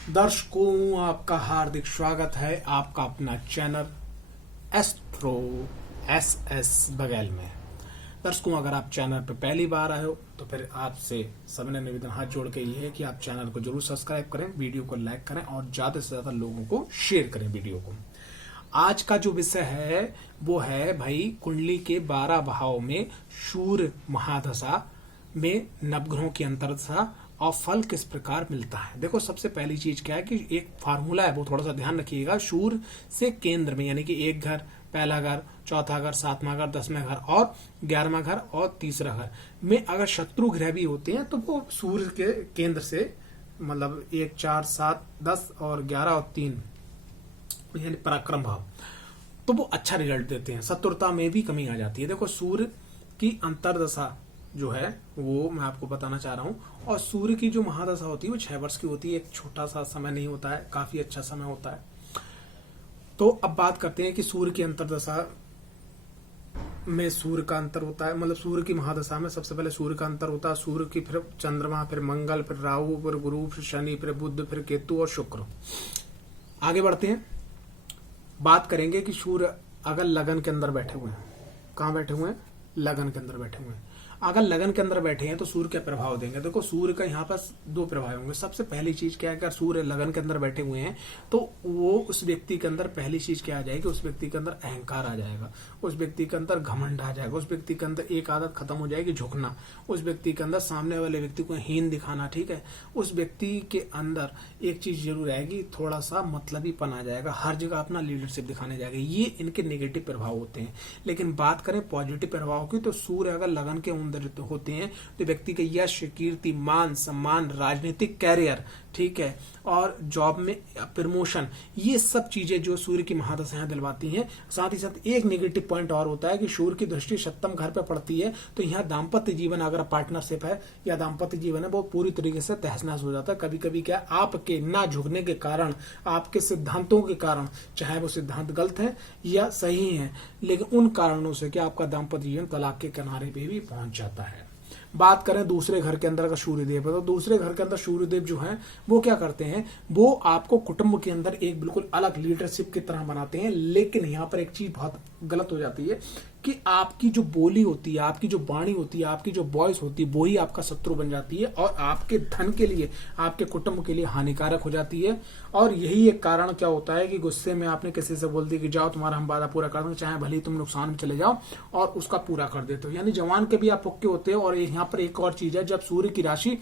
दर्शकों, आपका हार्दिक स्वागत है आपका अपना चैनल एस्ट्रो एस बगैल में। दर्शकों, अगर आप चैनल पर पहली बार आए हो तो फिर आपसे सबने निवेदन हाथ जोड़ के ये है कि आप चैनल को जरूर सब्सक्राइब करें, वीडियो को लाइक करें और ज्यादा से ज्यादा लोगों को शेयर करें वीडियो को। आज का जो विषय है वो है भाई कुंडली के 12 भाव में सूर्य महादशा में नवग्रहों की अंतर्दशा और फल किस प्रकार मिलता है। देखो, सबसे पहली चीज क्या है कि एक फार्मूला है, वो थोड़ा सा ध्यान रखिएगा। सूर्य से केंद्र में यानी कि एक घर, पहला घर, चौथा घर, सातवां घर, 10वां घर और 11वां घर और तीसरा घर में अगर शत्रु ग्रह भी होते हैं तो वो सूर्य के केंद्र से मतलब 1, 4, 7, 10 और 11 और 3 यानी पराक्रम भाव, तो वो अच्छा रिजल्ट देते हैं। शत्रुता में भी कमी आ जाती है। देखो, सूर्य की अंतर्दशा जो है वो मैं आपको बताना चाह रहा हूं, और सूर्य की जो महादशा होती है वो 6 वर्ष की होती है। एक छोटा सा समय नहीं होता है, काफी अच्छा समय होता है। तो अब बात करते हैं कि सूर्य की अंतर्दशा में सूर्य का अंतर होता है, मतलब सूर्य की महादशा में सबसे पहले सूर्य का अंतर होता है। सूर्य की फिर चंद्रमा, फिर मंगल, फिर राहु, फिर गुरु, फिर शनि, फिर बुध, फिर केतु और शुक्र। आगे बढ़ते हैं, बात करेंगे कि सूर्य अगर लगन के अंदर बैठे हुए हैं, कहाँ बैठे हुए हैं? लगन के अंदर बैठे हुए हैं। अगर लगन के अंदर बैठे हैं तो सूर्य क्या प्रभाव देंगे? देखो, सूर्य का यहाँ पर 2 प्रभाव होंगे। सबसे पहली चीज क्या है, अगर सूर्य लगन के अंदर बैठे हुए हैं तो वो उस व्यक्ति के अंदर पहली चीज क्या आ जाएगी, उस व्यक्ति के अंदर अहंकार आ जाएगा, उस व्यक्ति के अंदर घमंड आ जाएगा, उस व्यक्ति के अंदर एक आदत खत्म हो जाएगी, झुकना, उस व्यक्ति के अंदर सामने वाले व्यक्ति को हीन दिखाना, ठीक है। उस व्यक्ति के अंदर एक चीज जरूर आएगी, थोड़ा सा मतलबीपन आ जाएगा, हर जगह अपना लीडरशिप दिखाने जाएगा। ये इनके नेगेटिव प्रभाव होते हैं। लेकिन बात करें पॉजिटिव प्रभाव की, तो सूर्य अगर लगन के अंदर होते हैं तो व्यक्ति के यश, कीर्ति, मान सम्मान, राजनीतिक कैरियर, ठीक है, और जॉब में प्रमोशन, ये सब चीजें जो सूर्य की महादशाएं दिलवाती हैं। साथ ही साथ एक नेगेटिव पॉइंट और होता है कि सूर्य की दृष्टि 7वें घर पे पड़ती है तो यहाँ दाम्पत्य जीवन, अगर पार्टनरशिप है या दाम्पत्य जीवन है, वो पूरी तरीके से तहस नहस हो जाता है। कभी कभी क्या, आपके ना झुकने के कारण, आपके सिद्धांतों के कारण, चाहे वो सिद्धांत गलत है या सही है, लेकिन उन कारणों से क्या आपका दाम्पत्य जीवन तलाक के किनारे पे भी पहुंच जाता है। बात करें दूसरे घर के अंदर का सूर्यदेव है, तो दूसरे घर के अंदर सूर्यदेव जो हैं वो क्या करते हैं, वो आपको कुटुंब के अंदर एक बिल्कुल अलग लीडरशिप की तरह बनाते हैं। लेकिन यहाँ पर एक चीज बहुत गलत हो जाती है कि आपकी जो बोली होती है, आपकी जो वाणी होती है, आपकी जो वॉइस होती है, वो ही आपका शत्रु बन जाती है और आपके धन के लिए, आपके कुटुंब के लिए हानिकारक हो जाती है। और यही एक कारण क्या होता है कि गुस्से में आपने किसी से बोल दिया कि जाओ तुम्हारा हम वादा पूरा कर देंगे, चाहे भले ही तुम नुकसान में चले जाओ, और उसका पूरा कर देते हो। यानी जवान के भी आप पक्के होते हो। और यहाँ पर एक और चीज है, जब सूर्य की राशि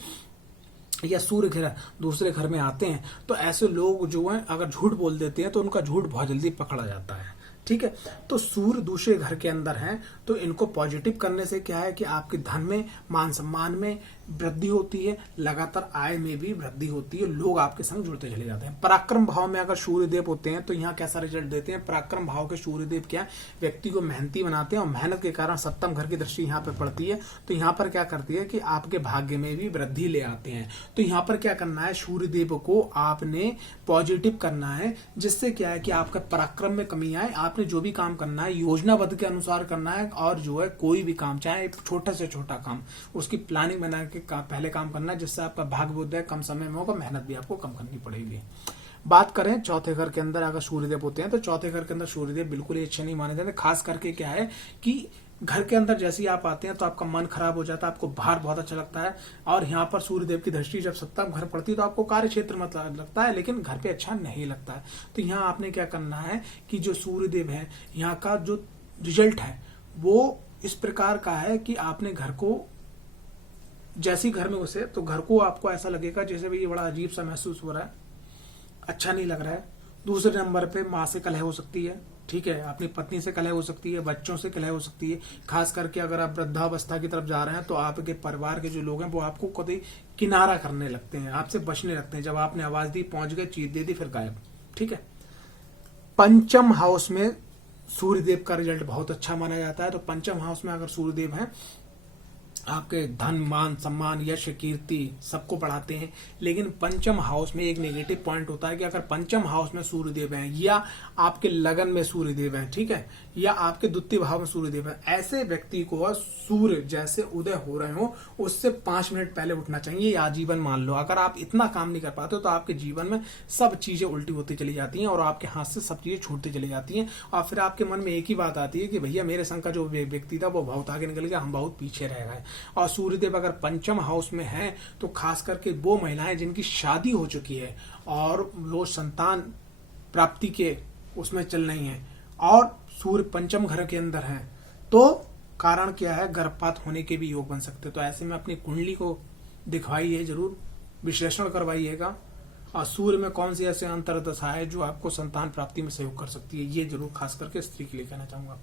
या सूर्य ग्रह दूसरे घर में आते हैं तो ऐसे लोग जो हैं अगर झूठ बोल देते हैं तो उनका झूठ बहुत जल्दी पकड़ा जाता है, ठीक है। तो सूर्य दूसरे घर के अंदर हैं तो इनको पॉजिटिव करने से क्या है कि आपके धन में, मान सम्मान में वृद्धि होती है, लगातार आय में भी वृद्धि होती है, लोग आपके संग जुड़ते चले जाते हैं। पराक्रम भाव में अगर सूर्यदेव होते हैं तो यहाँ कैसा रिजल्ट देते हैं? पराक्रम भाव के सूर्यदेव क्या है, व्यक्ति को मेहनती बनाते हैं और मेहनत के कारण 7वें घर की दृष्टि यहाँ पे पड़ती है तो यहाँ पर क्या करती है कि आपके भाग्य में भी वृद्धि ले आते हैं। तो यहाँ पर क्या करना है, सूर्यदेव को आपने पॉजिटिव करना है, जिससे क्या है कि आपका पराक्रम में कमी आए। आपने जो भी काम करना है योजनाबद्ध के अनुसार करना है, और जो है कोई भी काम, चाहे छोटा से छोटा काम, उसकी प्लानिंग बना के पहले काम करना है, जिससे आपका भाग्योदय कम समय में होगा, मेहनत भी आपको कम करनी पड़ेगी। बात करें चौथे घर के अंदर अगर सूर्यदेव होते हैं तो चौथे घर के अंदर सूर्यदेव बिल्कुल ही अच्छे नहीं माने जाते। खास करके क्या है कि घर के अंदर जैसे ही आप आते हैं तो आपका मन खराब हो जाता है, आपको बाहर बहुत अच्छा लगता है। और यहाँ पर सूर्यदेव की दृष्टि जब 7वें घर पड़ती है तो आपको कार्य क्षेत्र में लगता है, लेकिन घर पे अच्छा नहीं लगता है। तो यहाँ आपने क्या करना है कि जो सूर्यदेव है, यहाँ का जो रिजल्ट है वो इस प्रकार का है कि आपने घर को, जैसी घर में घुसे तो घर को आपको ऐसा लगेगा जैसे भाई ये बड़ा अजीब सा महसूस हो रहा है, अच्छा नहीं लग रहा है। दूसरे नंबर पे माँ से कलह हो सकती है, ठीक है, अपनी पत्नी से कलह हो सकती है, बच्चों से कलह हो सकती है। खास करके अगर आप वृद्धावस्था की तरफ जा रहे हैं तो आपके परिवार के जो लोग हैं वो आपको कभी किनारा करने लगते हैं, आपसे बचने लगते हैं। जब आपने आवाज दी, पहुंच गए, चीज दे दी, फिर गायब, ठीक है। 5वें हाउस में सूर्यदेव का रिजल्ट बहुत अच्छा माना जाता है। तो 5वें हाउस में अगर सूर्यदेव है आपके धन मान सम्मान यश कीर्ति सबको बढ़ाते हैं। लेकिन पंचम हाउस में एक नेगेटिव पॉइंट होता है कि अगर पंचम हाउस में सूर्यदेव हैं या आपके लगन में सूर्यदेव हैं, ठीक है, या आपके द्वितीय भाव में सूर्यदेव हैं, ऐसे व्यक्ति को सूर्य जैसे उदय हो रहे हो उससे 5 मिनट पहले उठना चाहिए। या आजीवन मान लो, अगर आप इतना काम नहीं कर पाते हो तो आपके जीवन में सब चीजें उल्टी होती चली जाती हैं और आपके हाथ से सब चीजें छूटती चली जाती हैं। और फिर आपके मन में एक ही बात आती है कि भैया मेरे संग का जो व्यक्ति था वो बहुत आगे निकल गया, हम बहुत पीछे रह गए। और सूर्यदेव अगर पंचम हाउस में है तो खास करके वो महिलाएं जिनकी शादी हो चुकी है और वो संतान प्राप्ति के उसमें चल रही हैं और सूर्य पंचम घर के अंदर है, तो कारण क्या है, गर्भपात होने के भी योग बन सकते हैं। तो ऐसे में अपनी कुंडली को दिखवाइए, जरूर विश्लेषण करवाइएगा और सूर्य में कौन सी ऐसे अंतरदशा है जो आपको संतान प्राप्ति में सहयोग कर सकती है, ये जरूर खास करके स्त्री के लिए कहना चाहूंगा।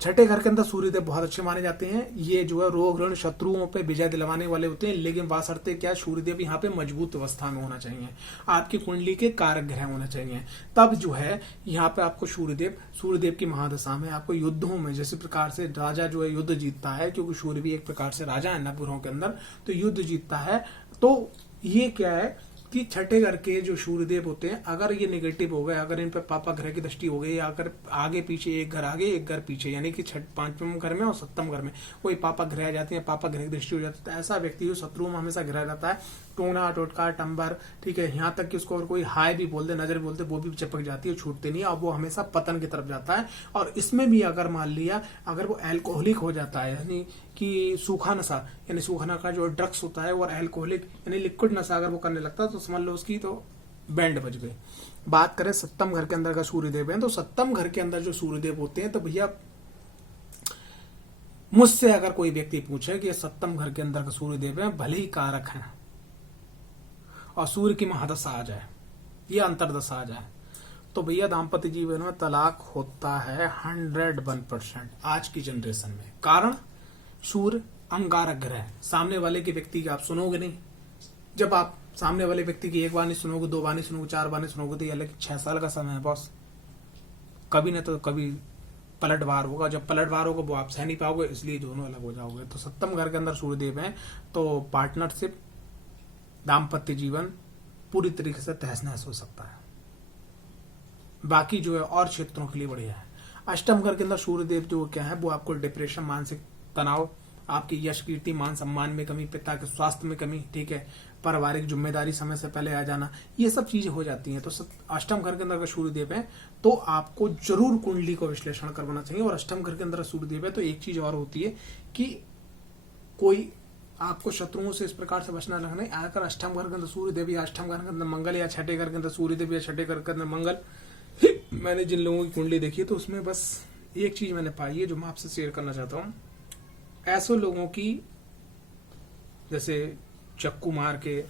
छठे घर के अंदर सूर्यदेव बहुत अच्छे माने जाते हैं। ये जो है रोग ऋण शत्रुओं पे विजय दिलवाने वाले होते हैं। लेकिन वासरते क्या, सूर्यदेव यहाँ पे मजबूत अवस्था में होना चाहिए, आपकी कुंडली के कारक ग्रह होना चाहिए। तब जो है यहाँ पे आपको सूर्यदेव की महादशा में आपको युद्धों में, जैसे प्रकार से राजा जो है युद्ध जीतता है, क्योंकि सूर्य भी एक प्रकार से राजा है नवग्रहों के अंदर, तो युद्ध जीतता है। तो ये क्या है कि छठे घर के जो सूर्यदेव होते हैं अगर ये नेगेटिव हो गए, अगर इन पर पापा ग्रह की दृष्टि हो गई, या अगर आगे पीछे एक घर आगे एक घर पीछे, यानी कि पांचवें घर में और सप्तम घर में कोई पापा ग्रह जाते हैं, पापा ग्रह की दृष्टि हो जाती है, तो ऐसा व्यक्ति जो शत्रुओं में हमेशा ग्रह रहता है, टोना टोटका टंबर, ठीक है, यहाँ तक कि उसको और कोई हाय भी बोल दे, नजर बोलते, वो भी चिपक जाती है, छूटते नहीं, और वो हमेशा पतन की तरफ जाता है। और इसमें भी अगर मान लिया अगर वो एल्कोहलिक हो जाता है, यानी कि सूखा नशा, यानी सूखा नशा का जो ड्रग्स होता है वो एल्कोहलिक यानी लिक्विड नशा अगर वो करने लगता है तो समझ लो उसकी तो बैंड बज गई। बात करें सप्तम घर के अंदर का सूर्यदेव है, तो सप्तम घर के अंदर जो सूर्यदेव होते हैं, तो भैया मुझसे अगर कोई व्यक्ति पूछे कि सप्तम घर के अंदर का सूर्यदेव है, भले ही कारक है और सूर्य की महादशा आ जाए, ये अंतरदशा आ जाए, तो भैया दाम्पत्य जीवन में तलाक होता है 101% आज की जनरेशन में। कारण सूर्य अंगारक ग्रह, सामने वाले के व्यक्ति की आप सुनोगे नहीं। जब आप सामने वाले व्यक्ति की एक बार नहीं सुनोगे, 2 बार नहीं सुनोगे, 4 बार नहीं सुनोगे, तो ये अलग 6 साल का समय है बॉस, कभी न तो कभी पलटवार होगा। जब पलटवार होगा वो आप सह नहीं पाओगे, इसलिए दोनों अलग हो जाओगे। तो सप्तम घर के अंदर सूर्यदेव है तो पार्टनरशिप, दाम्पत्य जीवन पूरी तरीके से तहस नहस हो सकता है। बाकी जो है और क्षेत्रों के लिए बढ़िया है। अष्टम घर के अंदर सूर्यदेव जो क्या है वो आपको डिप्रेशन, मानसिक तनाव, आपकी यश कीर्ति मान सम्मान में कमी, पिता के स्वास्थ्य में कमी, ठीक है, पारिवारिक जिम्मेदारी समय से पहले आ जाना, ये सब चीजें हो जाती हैं। तो अष्टम घर के अंदर का सूर्यदेव है तो आपको जरूर कुंडली को विश्लेषण करवाना चाहिए। और अष्टम घर के अंदर सूर्यदेव है तो एक चीज और होती है कि कोई आपको शत्रुओं से इस प्रकार से बचना लगना है। अगर अष्टम घर के अंदर सूर्यदेव या अष्टम घर के अंदर मंगल या छठे घर के अंदर सूर्यदेव या छठे घर के अंदर मंगल, मैंने जिन लोगों की कुंडली देखी है तो उसमें बस एक चीज मैंने पाई है जो मैं आपसे शेयर करना चाहता हूँ। ऐसे लोगों की जैसे चक्कू मार के,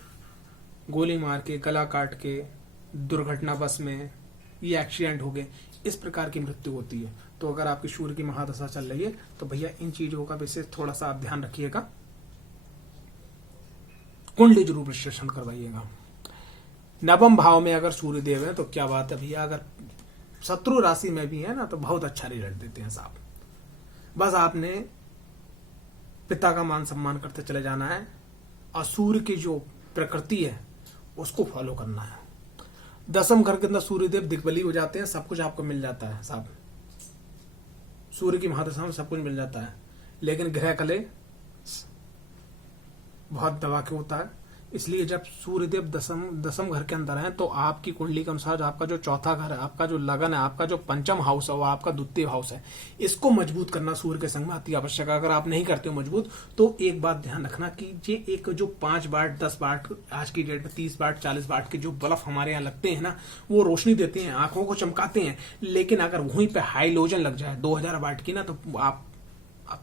गोली मार के, गला काट के, दुर्घटना बस में, ये एक्सीडेंट हो गए, इस प्रकार की मृत्यु होती है। तो अगर आपकी सूर्य की महादशा चल रही है तो भैया इन चीजों का विशेष थोड़ा सा आप ध्यान रखिएगा, कुंडली जरूर विश्लेषण करवाइएगा। नवम भाव में अगर सूर्यदेव है तो क्या बात है भैया, अगर शत्रु राशि में भी है ना तो बहुत अच्छा रिजल्ट देते हैं साहब। बस आपने पिता का मान सम्मान करते चले जाना है और सूर्य की जो प्रकृति है उसको फॉलो करना है। दसम घर के अंदर सूर्यदेव दिग्बली हो जाते हैं, सब कुछ आपको मिल जाता है साहब, सूर्य की महादशा में सब कुछ मिल जाता है। लेकिन ग्रह कले बहुत दबा के होता है, इसलिए जब सूर्यदेव दसम घर के अंदर है तो आपकी कुंडली के अनुसार आपका जो चौथा घर है, आपका जो लगन है, आपका जो पंचम हाउस है वो आपका द्वितीय हाउस है, इसको मजबूत करना सूर्य के संग में अति आवश्यक है। अगर आप नहीं करते हो मजबूत तो एक बात ध्यान रखना कि ये एक जो 5 वाट 10 वाट आज की डेट में 30 वाट 40 वाट के जो बल्ब हमारे यहाँ लगते हैं ना, वो रोशनी देते हैं, आंखों को चमकाते हैं, लेकिन अगर वहीं पे हाइलोजन लग जाए 2000 वाट की ना तो आप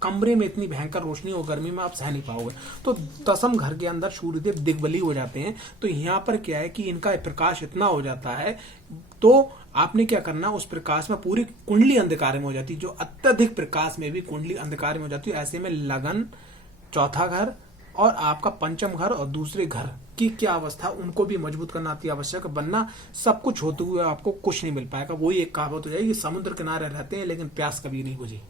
कमरे में इतनी भयंकर रोशनी और गर्मी में आप सह नहीं पाओगे। तो दसम घर के अंदर सूर्यदेव दिग्बली हो जाते हैं तो यहाँ पर क्या है कि इनका प्रकाश इतना हो जाता है तो आपने क्या करना, उस प्रकाश में पूरी कुंडली अंधकार में हो जाती है। जो अत्यधिक प्रकाश में भी कुंडली अंधकार में हो जाती है, ऐसे में लगन, चौथा घर और आपका पंचम घर और दूसरे घर की क्या अवस्था, उनको भी मजबूत करना अति आवश्यक। बनना सब कुछ होते हुए आपको कुछ नहीं मिल पाएगा। वही एक कहावत हो जाएगी, समुद्र किनारे रहते हैं लेकिन प्यास कभी नहीं बुझी।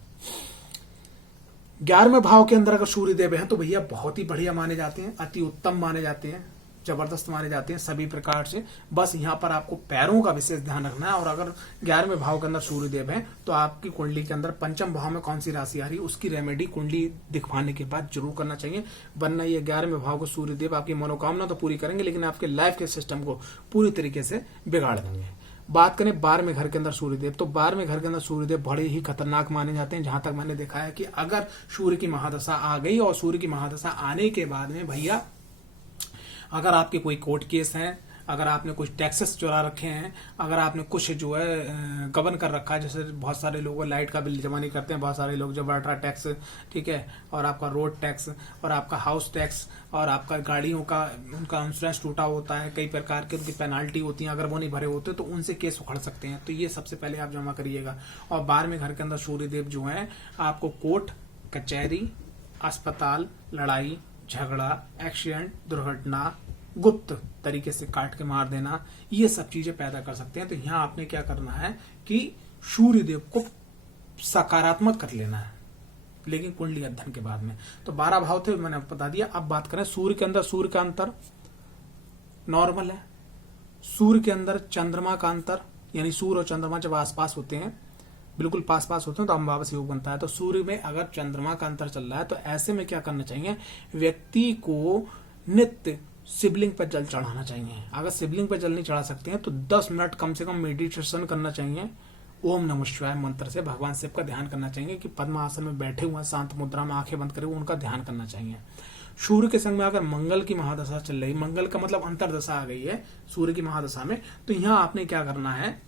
11वें भाव के अंदर अगर सूर्यदेव हैं तो भैया बहुत ही बढ़िया माने जाते हैं, अति उत्तम माने जाते हैं, जबरदस्त माने जाते हैं सभी प्रकार से। बस यहाँ पर आपको पैरों का विशेष ध्यान रखना है। और अगर 11वें भाव के अंदर सूर्यदेव हैं तो आपकी कुंडली के अंदर पंचम भाव में कौन सी राशि आ रही है उसकी रेमेडी कुंडली दिखवाने के बाद जरूर करना चाहिए, वरना ये 11वें भाव को सूर्यदेव आपकी मनोकामना तो पूरी करेंगे लेकिन आपके लाइफ के सिस्टम को पूरी तरीके से बिगाड़ देंगे। बात करें 12वें घर के अंदर सूर्यदेव, तो 12वें घर के अंदर सूर्यदेव बड़े ही खतरनाक माने जाते हैं। जहां तक मैंने देखा है कि अगर सूर्य की महादशा आ गई और सूर्य की महादशा आने के बाद में भैया अगर आपके कोई कोर्ट केस हैं, अगर आपने कुछ टैक्सेस चुरा रखे हैं, अगर आपने कुछ जो है गबन कर रखा है, जैसे बहुत सारे लोग लाइट का बिल जमा नहीं करते हैं, बहुत सारे लोग जो वाटर टैक्स, ठीक है, और आपका रोड टैक्स और आपका हाउस टैक्स और आपका गाड़ियों का उनका इंश्योरेंस टूटा होता है, कई प्रकार की उनकी पेनाल्टी होती है, अगर वो नहीं भरे होते तो उनसे केस उखड़ सकते हैं। तो ये सबसे पहले आप जमा करिएगा। और 12वें घर के अंदर सूर्यदेव जो है आपको कोर्ट कचहरी, अस्पताल, लड़ाई झगड़ा, एक्सीडेंट, दुर्घटना, गुप्त तरीके से काट के मार देना, ये सब चीजें पैदा कर सकते हैं। तो यहाँ आपने क्या करना है कि सूर्यदेव को सकारात्मक कर लेना है, लेकिन कुंडली अध्ययन के बाद में। तो 12 भाव थे मैंने बता दिया। अब बात करें सूर्य के अंदर, सूर्य का अंतर नॉर्मल है। सूर्य के अंदर चंद्रमा का अंतर, यानी सूर्य और चंद्रमा जब आसपास होते हैं, बिल्कुल पास पास होते हैं तो अमावस योग बनता है। तो सूर्य में अगर चंद्रमा का अंतर चल रहा है तो ऐसे में क्या करना चाहिए, व्यक्ति को नित्य शिवलिंग पर जल चढ़ाना चाहिए। अगर शिवलिंग पर जल नहीं चढ़ा सकते हैं तो 10 मिनट कम से कम मेडिटेशन करना चाहिए। ओम नमः शिवाय मंत्र से भगवान शिव का ध्यान करना चाहिए कि पद्मासन में बैठे हुए शांत मुद्रा में आंखें बंद करे उनका ध्यान करना चाहिए। सूर्य के संग में अगर मंगल की महादशा चल रही, मंगल का मतलब अंतरदशा आ गई है सूर्य की महादशा में, तो यहाँ आपने क्या करना है,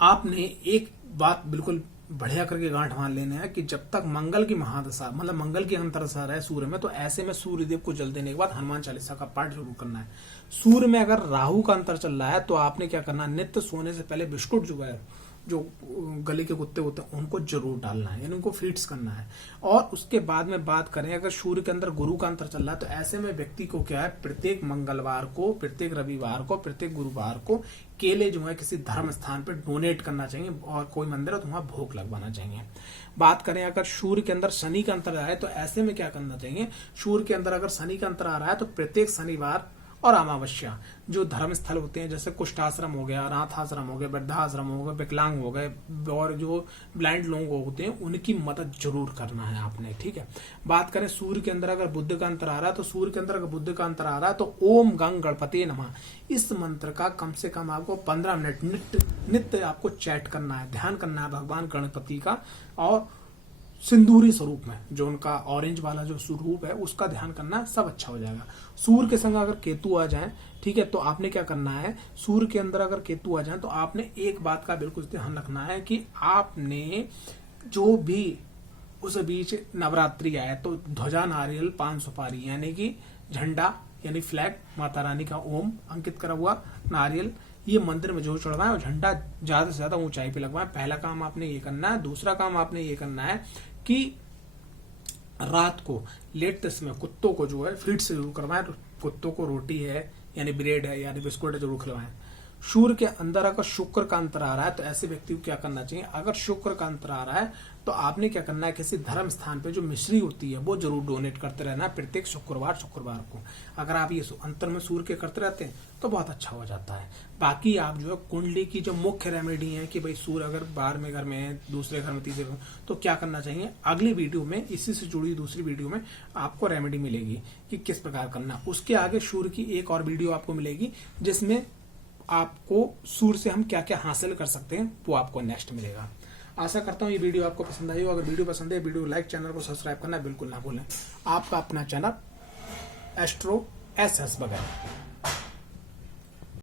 आपने एक बात बिल्कुल बढ़िया करके गांठ मान लेना है कि जब तक मंगल की महादशा मतलब मंगल की अंतरदशा रहे सूर्य में, तो ऐसे में सूर्यदेव को जल देने के बाद हनुमान चालीसा का पाठ जरूर करना है। सूर्य में अगर राहु का अंतर चल रहा है तो आपने क्या करना है, नित्य सोने से पहले बिस्कुट जो है, जो गले के कुत्ते होते हैं उनको जरूर डालना है, यानी उनको फीड्स करना है। और उसके बाद में बात करें अगर सूर्य के अंदर गुरु का अंतर चल रहा है तो ऐसे में व्यक्ति को क्या है, प्रत्येक मंगलवार को, प्रत्येक रविवार को, प्रत्येक गुरुवार को केले जो है किसी धर्म स्थान पर डोनेट करना चाहिए और कोई मंदिर है तो वहां भोग लगवाना चाहिए। बात करें अगर सूर्य के अंदर शनि का अंतर आ रहा है तो ऐसे में क्या करना चाहिए, सूर्य के अंदर अगर शनि का अंतर आ रहा है तो प्रत्येक शनिवार और अमावस्या जो धर्म स्थल होते हैं, जैसे कुष्ठाश्रम हो गया, अनाथ आश्रम हो गया, वृद्धाश्रम हो गया, विकलांग हो गए और जो ब्लाइंड लोग होते हैं उनकी मदद जरूर करना है आपने, ठीक है। बात करें सूर्य के अंदर अगर बुध का अंतर आ रहा है तो सूर्य के अंदर अगर बुध का अंतर आ रहा है तो ओम गंग गणपति नमः इस मंत्र का कम से कम आपको 15 मिनट नित्य आपको चैट करना है, ध्यान करना है भगवान गणपति का, और सिंदूरी स्वरूप में जो उनका ऑरेंज वाला जो स्वरूप है उसका ध्यान करना, सब अच्छा हो जाएगा। सूर्य के संग अगर केतु आ जाए, ठीक है, तो आपने क्या करना है, सूर्य के अंदर अगर केतु आ जाए तो आपने एक बात का बिल्कुल ध्यान रखना है कि आपने जो भी उस बीच नवरात्रि आए तो ध्वजा, नारियल, पान सुपारी यानी कि झंडा यानी फ्लैग, माता रानी का ओम अंकित करा हुआ नारियल, ये मंदिर में जो चढ़वाएं और झंडा ज्यादा से ज्यादा ऊंचाई पे लगवाएं। पहला काम आपने ये करना है। दूसरा काम आपने ये करना है कि रात को लेटते समय कुत्तों को जो है फीड से जरूर करवाएं, तो कुत्तों को रोटी है यानी ब्रेड है यानी बिस्कुट है जरूर खिलवाएं। सूर्य के अंदर अगर शुक्र का अंतर आ रहा है तो ऐसे व्यक्ति को क्या करना चाहिए, अगर शुक्र का अंतर आ रहा है तो आपने क्या करना है, किसी धर्म स्थान पे जो मिश्री होती है वो जरूर डोनेट करते रहना है प्रत्येक शुक्रवार को। अगर आप ये अंतर में सूर्य के करते रहते हैं तो बहुत अच्छा हो जाता है। बाकी आप जो है कुंडली की जो मुख्य रेमेडी है कि भाई सूर्य अगर 12वें घर में है, दूसरे घर में, तीसरे घर में, तो क्या करना चाहिए, अगली वीडियो में इसी से जुड़ी दूसरी वीडियो में आपको रेमेडी मिलेगी कि किस प्रकार करना। उसके आगे सूर्य की एक और वीडियो आपको मिलेगी जिसमें आपको सूर्य से हम क्या क्या हासिल कर सकते हैं वो आपको नेक्स्ट मिलेगा। आशा करता हूँ ये वीडियो आपको पसंद आई हो। अगर वीडियो पसंद है, वीडियो लाइक, चैनल को सब्सक्राइब करना बिल्कुल ना भूलें। आपका अपना चैनल एस्ट्रो SS बगैर।